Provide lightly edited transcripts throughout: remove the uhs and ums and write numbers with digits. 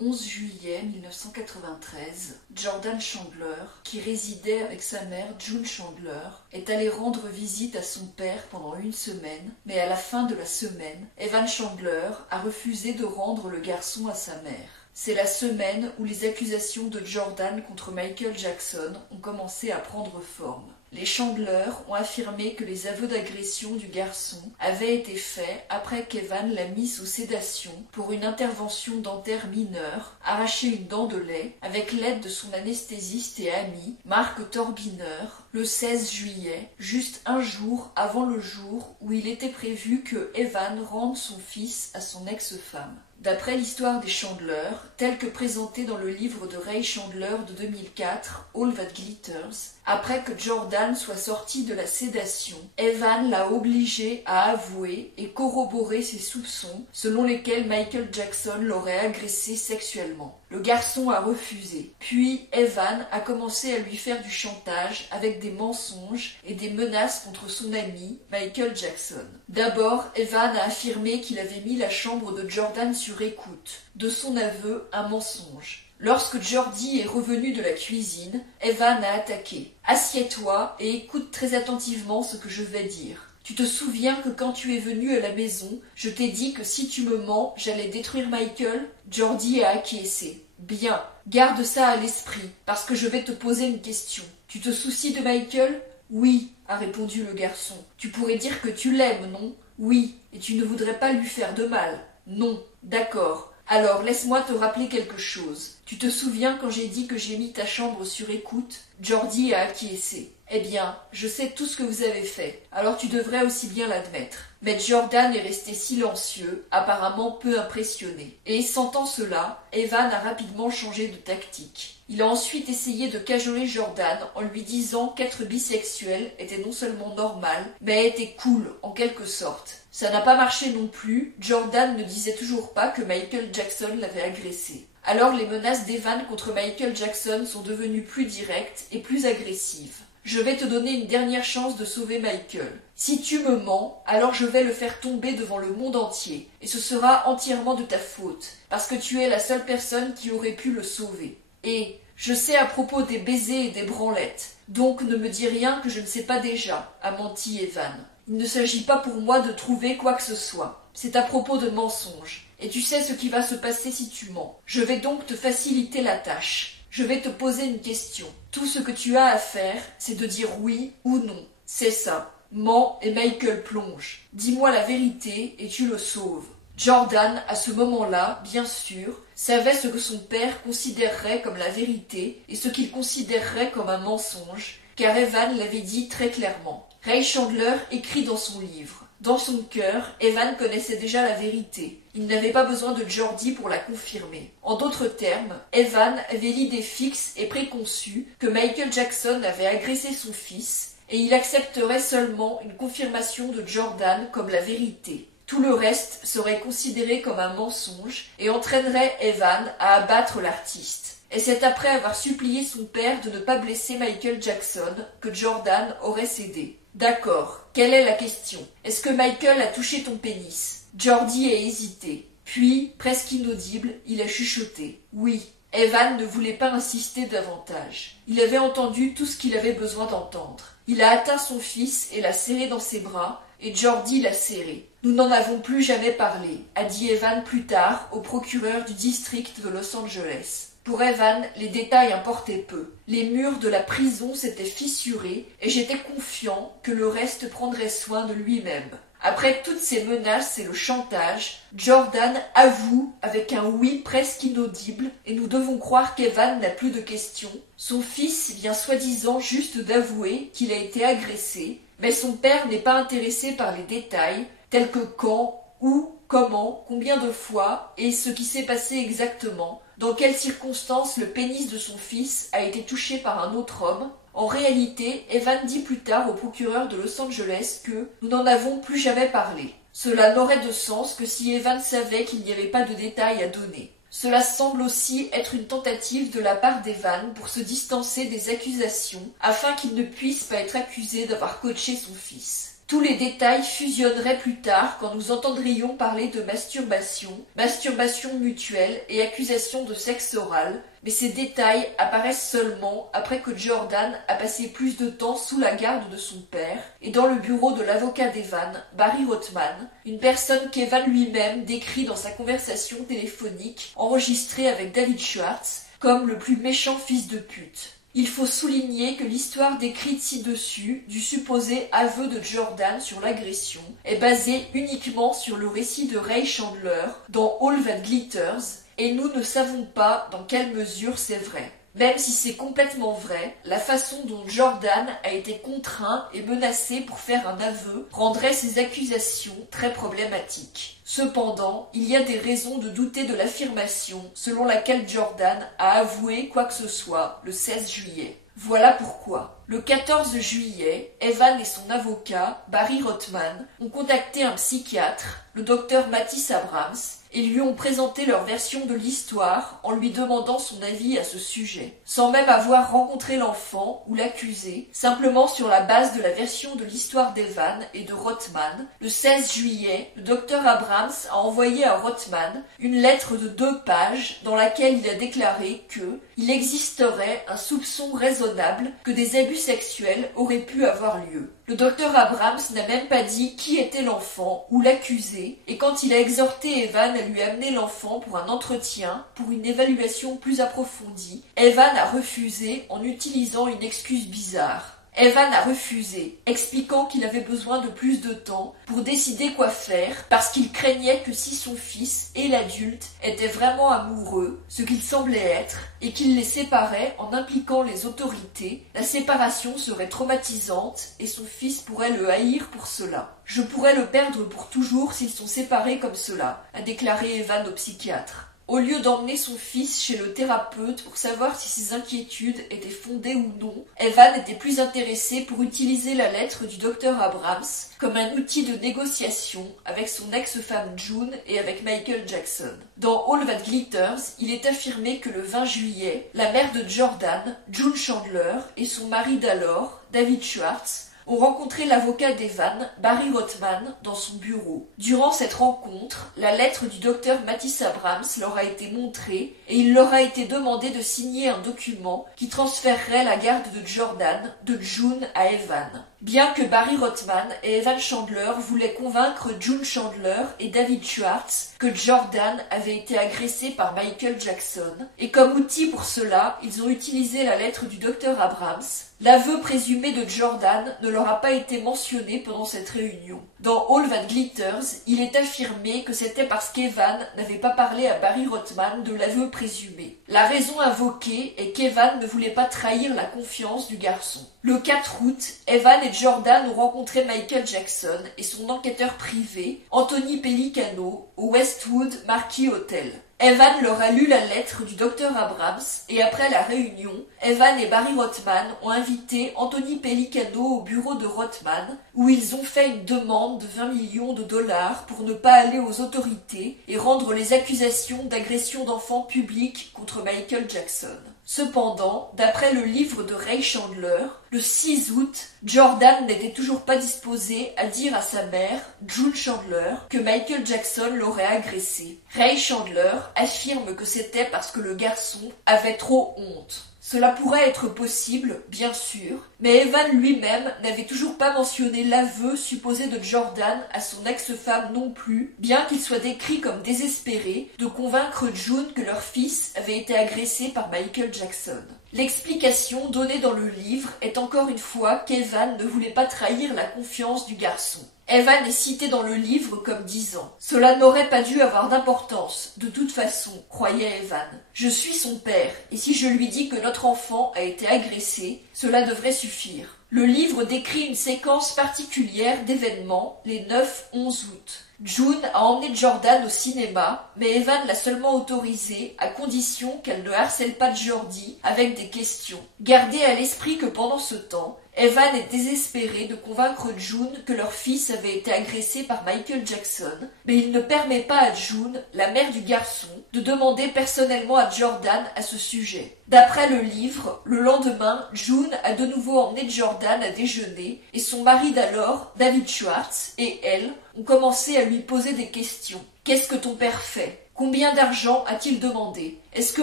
11 juillet 1993, Jordan Chandler, qui résidait avec sa mère June Chandler, est allé rendre visite à son père pendant une semaine, mais à la fin de la semaine, Evan Chandler a refusé de rendre le garçon à sa mère. C'est la semaine où les accusations de Jordan contre Michael Jackson ont commencé à prendre forme. Les Chandler ont affirmé que les aveux d'agression du garçon avaient été faits après qu'Evan l'a mis sous sédation pour une intervention dentaire mineure, arraché une dent de lait, avec l'aide de son anesthésiste et ami, Mark Torbiner, le 16 juillet, juste un jour avant le jour où il était prévu que Evan rende son fils à son ex-femme. D'après l'histoire des Chandler, telle que présentée dans le livre de Ray Chandler de 2004, All That Glitters, après que Jordan soit sorti de la sédation, Evan l'a obligé à avouer et corroborer ses soupçons selon lesquels Michael Jackson l'aurait agressé sexuellement. Le garçon a refusé. Puis Evan a commencé à lui faire du chantage avec des mensonges et des menaces contre son ami, Michael Jackson. D'abord, Evan a affirmé qu'il avait mis la chambre de Jordan sur écoute. De son aveu, un mensonge. Lorsque Jordi est revenu de la cuisine, Evan a attaqué. « Assieds-toi et écoute très attentivement ce que je vais dire. Tu te souviens que quand tu es venu à la maison, je t'ai dit que si tu me mens, j'allais détruire Michael ?» Jordi a acquiescé. « Bien, garde ça à l'esprit, parce que je vais te poser une question. Tu te soucies de Michael ?»« Oui, » a répondu le garçon. « Tu pourrais dire que tu l'aimes, non ?»« Oui, et tu ne voudrais pas lui faire de mal. »« Non, d'accord. Alors, laisse-moi te rappeler quelque chose. Tu te souviens quand j'ai dit que j'ai mis ta chambre sur écoute ?» Jordi a acquiescé. « Eh bien, je sais tout ce que vous avez fait, alors tu devrais aussi bien l'admettre. » Mais Jordan est resté silencieux, apparemment peu impressionné. Et sentant cela, Evan a rapidement changé de tactique. Il a ensuite essayé de cajoler Jordan en lui disant qu'être bisexuel était non seulement normal, mais était cool en quelque sorte. Ça n'a pas marché non plus, Jordan ne disait toujours pas que Michael Jackson l'avait agressé. Alors les menaces d'Evan contre Michael Jackson sont devenues plus directes et plus agressives. Je vais te donner une dernière chance de sauver Michael. Si tu me mens, alors je vais le faire tomber devant le monde entier, et ce sera entièrement de ta faute, parce que tu es la seule personne qui aurait pu le sauver. Et je sais à propos des baisers et des branlettes, donc ne me dis rien que je ne sais pas déjà, a menti Evan. Il ne s'agit pas pour moi de trouver quoi que ce soit. C'est à propos de mensonges. Et tu sais ce qui va se passer si tu mens. Je vais donc te faciliter la tâche. Je vais te poser une question. Tout ce que tu as à faire, c'est de dire oui ou non. C'est ça. Mens et Michael plonge. Dis-moi la vérité et tu le sauves. Jordan, à ce moment-là, bien sûr, savait ce que son père considérerait comme la vérité et ce qu'il considérerait comme un mensonge, car Evan l'avait dit très clairement. Ray Chandler écrit dans son livre. Dans son cœur, Evan connaissait déjà la vérité. Il n'avait pas besoin de Jordi pour la confirmer. En d'autres termes, Evan avait l'idée fixe et préconçue que Michael Jackson avait agressé son fils et il accepterait seulement une confirmation de Jordan comme la vérité. Tout le reste serait considéré comme un mensonge et entraînerait Evan à abattre l'artiste. Et c'est après avoir supplié son père de ne pas blesser Michael Jackson que Jordan aurait cédé. D'accord, quelle est la question? Est-ce que Michael a touché ton pénis? Jordi a hésité. Puis, presque inaudible, il a chuchoté. Oui. Evan ne voulait pas insister davantage. Il avait entendu tout ce qu'il avait besoin d'entendre. Il a atteint son fils et l'a serré dans ses bras, et Jordi l'a serré. Nous n'en avons plus jamais parlé, a dit Evan plus tard au procureur du district de Los Angeles. Pour Evan, les détails importaient peu. Les murs de la prison s'étaient fissurés et j'étais confiant que le reste prendrait soin de lui-même. Après toutes ces menaces et le chantage, Jordan avoue avec un oui presque inaudible et nous devons croire qu'Evan n'a plus de questions. Son fils vient soi-disant juste d'avouer qu'il a été agressé, mais son père n'est pas intéressé par les détails, tels que quand, où, comment, combien de fois et ce qui s'est passé exactement. Dans quelles circonstances le pénis de son fils a été touché par un autre homme? En réalité, Evan dit plus tard au procureur de Los Angeles que nous n'en avons plus jamais parlé. Cela n'aurait de sens que si Evan savait qu'il n'y avait pas de détails à donner. Cela semble aussi être une tentative de la part d'Evan pour se distancer des accusations afin qu'il ne puisse pas être accusé d'avoir coaché son fils. Tous les détails fusionneraient plus tard quand nous entendrions parler de masturbation, masturbation mutuelle et accusation de sexe oral, mais ces détails apparaissent seulement après que Jordan a passé plus de temps sous la garde de son père et dans le bureau de l'avocat d'Evan, Barry Rothman, une personne qu'Evan lui-même décrit dans sa conversation téléphonique enregistrée avec David Schwartz comme le plus méchant fils de pute. Il faut souligner que l'histoire décrite ci-dessus du supposé aveu de Jordan sur l'agression est basée uniquement sur le récit de Ray Chandler dans All That Glitters et nous ne savons pas dans quelle mesure c'est vrai. Même si c'est complètement vrai, la façon dont Jordan a été contraint et menacé pour faire un aveu rendrait ces accusations très problématiques. Cependant, il y a des raisons de douter de l'affirmation selon laquelle Jordan a avoué quoi que ce soit le 16 juillet. Voilà pourquoi. Le 14 juillet, Evan et son avocat, Barry Rothman, ont contacté un psychiatre, le docteur Mattis Abrams, et lui ont présenté leur version de l'histoire en lui demandant son avis à ce sujet. Sans même avoir rencontré l'enfant ou l'accusé, simplement sur la base de la version de l'histoire d'Evan et de Rothman, le 16 juillet, le docteur Abrams a envoyé à Rothman une lettre de 2 pages dans laquelle il a déclaré que il existerait un soupçon raisonnable que des abus sexuels auraient pu avoir lieu. Le docteur Abrams n'a même pas dit qui était l'enfant ou l'accusé, et quand il a exhorté Evan à lui amener l'enfant pour un entretien, pour une évaluation plus approfondie, Evan a refusé en utilisant une excuse bizarre. Evan a refusé, expliquant qu'il avait besoin de plus de temps pour décider quoi faire, parce qu'il craignait que si son fils et l'adulte étaient vraiment amoureux, ce qu'ils semblaient être, et qu'il les séparait en impliquant les autorités, la séparation serait traumatisante et son fils pourrait le haïr pour cela. « Je pourrais le perdre pour toujours s'ils sont séparés comme cela », a déclaré Evan au psychiatre. Au lieu d'emmener son fils chez le thérapeute pour savoir si ses inquiétudes étaient fondées ou non, Evan était plus intéressé pour utiliser la lettre du docteur Abrams comme un outil de négociation avec son ex-femme June et avec Michael Jackson. Dans All That Glitters, il est affirmé que le 20 juillet, la mère de Jordan, June Chandler, et son mari d'alors, David Schwartz, ont rencontré l'avocat d'Evan, Barry Rothman, dans son bureau. Durant cette rencontre, la lettre du docteur Mattis Abrams leur a été montrée et il leur a été demandé de signer un document qui transférerait la garde de Jordan de June à Evan. Bien que Barry Rothman et Evan Chandler voulaient convaincre June Chandler et David Schwartz que Jordan avait été agressé par Michael Jackson, et comme outil pour cela, ils ont utilisé la lettre du docteur Abrams, l'aveu présumé de Jordan ne leur a pas été mentionné pendant cette réunion. Dans All That Glitters, il est affirmé que c'était parce qu'Evan n'avait pas parlé à Barry Rothman de l'aveu présumé. La raison invoquée est qu'Evan ne voulait pas trahir la confiance du garçon. Le 4 août, Evan et Jordan ont rencontré Michael Jackson et son enquêteur privé, Anthony Pellicano, au Westwood Marquis Hotel. Evan leur a lu la lettre du docteur Abrams et après la réunion, Evan et Barry Rothman ont invité Anthony Pellicano au bureau de Rothman où ils ont fait une demande de 20 millions de dollars pour ne pas aller aux autorités et rendre les accusations d'agression d'enfants publiques contre Michael Jackson. Cependant, d'après le livre de Ray Chandler, le 6 août, Jordan n'était toujours pas disposé à dire à sa mère, June Chandler, que Michael Jackson l'aurait agressé. Ray Chandler affirme que c'était parce que le garçon avait trop honte. Cela pourrait être possible, bien sûr, mais Evan lui-même n'avait toujours pas mentionné l'aveu supposé de Jordan à son ex-femme non plus, bien qu'il soit décrit comme désespéré de convaincre June que leur fils avait été agressé par Michael Jackson. L'explication donnée dans le livre est encore une fois qu'Evan ne voulait pas trahir la confiance du garçon. Evan est cité dans le livre comme disant « Cela n'aurait pas dû avoir d'importance, de toute façon, croyait Evan. Je suis son père, et si je lui dis que notre enfant a été agressé, cela devrait suffire. » Le livre décrit une séquence particulière d'événements les 9-11 août. June a emmené Jordan au cinéma, mais Evan l'a seulement autorisée à condition qu'elle ne harcèle pas Jordi avec des questions. Gardez à l'esprit que pendant ce temps, Evan est désespéré de convaincre June que leur fils avait été agressé par Michael Jackson, mais il ne permet pas à June, la mère du garçon, de demander personnellement à Jordan à ce sujet. D'après le livre, le lendemain, June a de nouveau emmené Jordan à déjeuner et son mari d'alors, David Schwartz, et elle ont commencé à lui poser des questions. Qu'est-ce que ton père fait ? Combien d'argent a-t-il demandé ? Est-ce que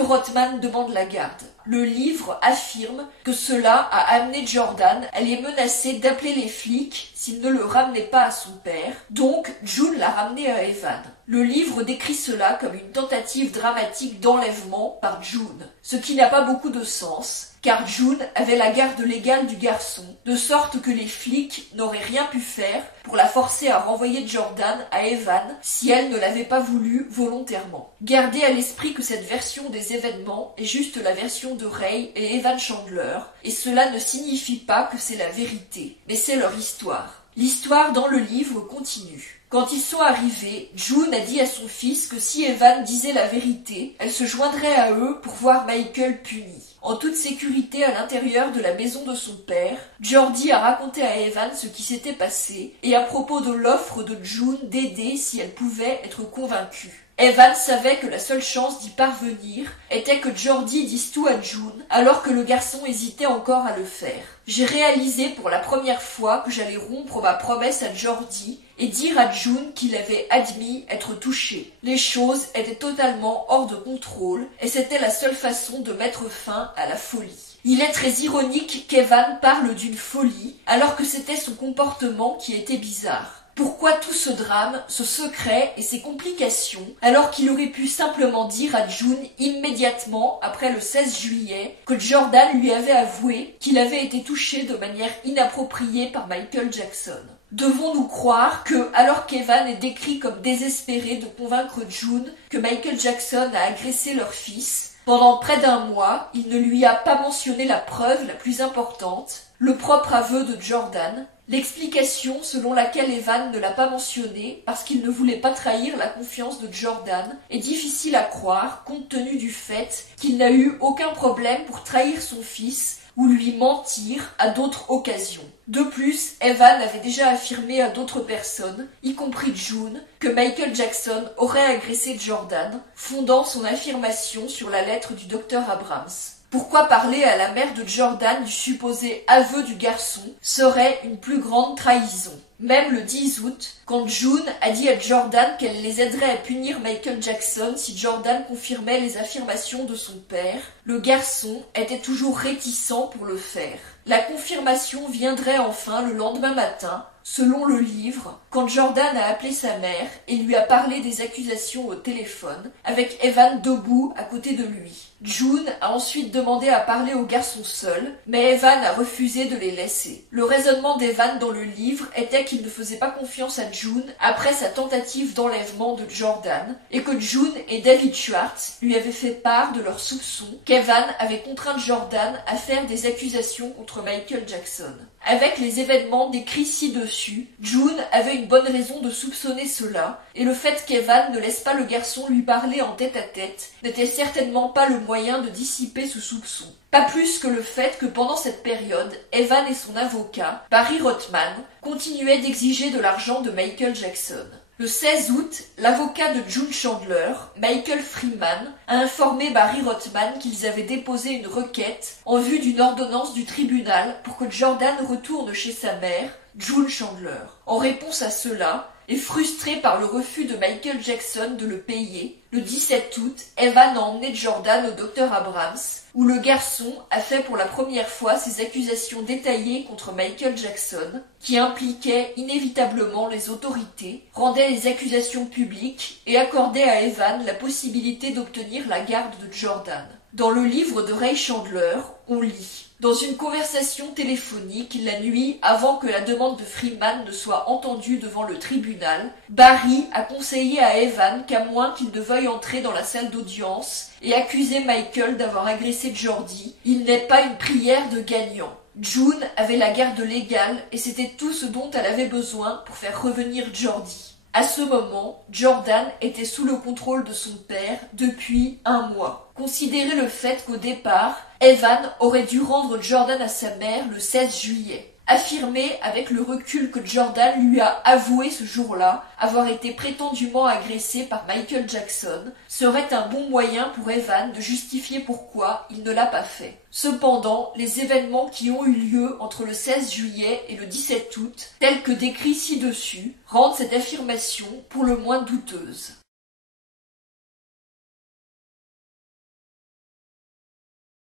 Rothman demande la garde ? Le livre affirme que cela a amené Jordan à les menacer d'appeler les flics s'il ne le ramenait pas à son père. Donc, June l'a ramené à Evan. Le livre décrit cela comme une tentative dramatique d'enlèvement par June, ce qui n'a pas beaucoup de sens, car June avait la garde légale du garçon, de sorte que les flics n'auraient rien pu faire pour la forcer à renvoyer Jordan à Evan si elle ne l'avait pas voulu volontairement. Gardez à l'esprit que cette version des événements est juste la version de Ray et Evan Chandler, et cela ne signifie pas que c'est la vérité, mais c'est leur histoire. L'histoire dans le livre continue. Quand ils sont arrivés, June a dit à son fils que si Evan disait la vérité, elle se joindrait à eux pour voir Michael puni. En toute sécurité à l'intérieur de la maison de son père, Jordi a raconté à Evan ce qui s'était passé et à propos de l'offre de June d'aider si elle pouvait être convaincue. Evan savait que la seule chance d'y parvenir était que Jordi dise tout à June, alors que le garçon hésitait encore à le faire. J'ai réalisé pour la première fois que j'allais rompre ma promesse à Jordi et dire à June qu'il avait admis être touché. Les choses étaient totalement hors de contrôle et c'était la seule façon de mettre fin à la folie. Il est très ironique qu'Evan parle d'une folie alors que c'était son comportement qui était bizarre. Pourquoi tout ce drame, ce secret et ces complications, alors qu'il aurait pu simplement dire à June immédiatement après le 16 juillet que Jordan lui avait avoué qu'il avait été touché de manière inappropriée par Michael Jackson? Devons-nous croire que, alors qu'Evan est décrit comme désespéré de convaincre June que Michael Jackson a agressé leur fils, pendant près d'un mois, il ne lui a pas mentionné la preuve la plus importante, le propre aveu de Jordan? L'explication selon laquelle Evan ne l'a pas mentionné parce qu'il ne voulait pas trahir la confiance de Jordan est difficile à croire compte tenu du fait qu'il n'a eu aucun problème pour trahir son fils ou lui mentir à d'autres occasions. De plus, Evan avait déjà affirmé à d'autres personnes, y compris June, que Michael Jackson aurait agressé Jordan, fondant son affirmation sur la lettre du docteur Abrams. Pourquoi parler à la mère de Jordan du supposé aveu du garçon serait une plus grande trahison? Même le 10 août, quand June a dit à Jordan qu'elle les aiderait à punir Michael Jackson si Jordan confirmait les affirmations de son père, le garçon était toujours réticent pour le faire. La confirmation viendrait enfin le lendemain matin, selon le livre, quand Jordan a appelé sa mère et lui a parlé des accusations au téléphone, avec Evan debout à côté de lui. June a ensuite demandé à parler au garçon seul, mais Evan a refusé de les laisser. Le raisonnement d'Evan dans le livre était qu'il ne faisait pas confiance à June après sa tentative d'enlèvement de Jordan, et que June et David Schwartz lui avaient fait part de leurs soupçons qu'Evan avait contraint Jordan à faire des accusations contre Michael Jackson. Avec les événements décrits ci-dessus, June avait une bonne raison de soupçonner cela, et le fait qu'Evan ne laisse pas le garçon lui parler en tête-à-tête n'était certainement pas le moyen de dissiper ce soupçon. Pas plus que le fait que pendant cette période, Evan et son avocat, Barry Rothman, continuaient d'exiger de l'argent de Michael Jackson. Le 16 août, l'avocat de June Chandler, Michael Freeman, a informé Barry Rothman qu'ils avaient déposé une requête en vue d'une ordonnance du tribunal pour que Jordan retourne chez sa mère, June Chandler. En réponse à cela, et frustré par le refus de Michael Jackson de le payer, le 17 août, Evan a emmené Jordan au docteur Abrams, où le garçon a fait pour la première fois ses accusations détaillées contre Michael Jackson, qui impliquaient inévitablement les autorités, rendaient les accusations publiques et accordait à Evan la possibilité d'obtenir la garde de Jordan. Dans le livre de Ray Chandler, on lit « Dans une conversation téléphonique la nuit avant que la demande de Freeman ne soit entendue devant le tribunal, Barry a conseillé à Evan qu'à moins qu'il ne veuille entrer dans la salle d'audience et accuser Michael d'avoir agressé Jordi, il n'est pas une prière de gagnant. June avait la garde légale et c'était tout ce dont elle avait besoin pour faire revenir Jordi. » À ce moment, Jordan était sous le contrôle de son père depuis 1 mois. Considérez le fait qu'au départ, Evan aurait dû rendre Jordan à sa mère le 16 juillet. Affirmer avec le recul que Jordan lui a avoué ce jour-là avoir été prétendument agressé par Michael Jackson serait un bon moyen pour Evan de justifier pourquoi il ne l'a pas fait. Cependant, les événements qui ont eu lieu entre le 16 juillet et le 17 août, tels que décrits ci-dessus, rendent cette affirmation pour le moins douteuse.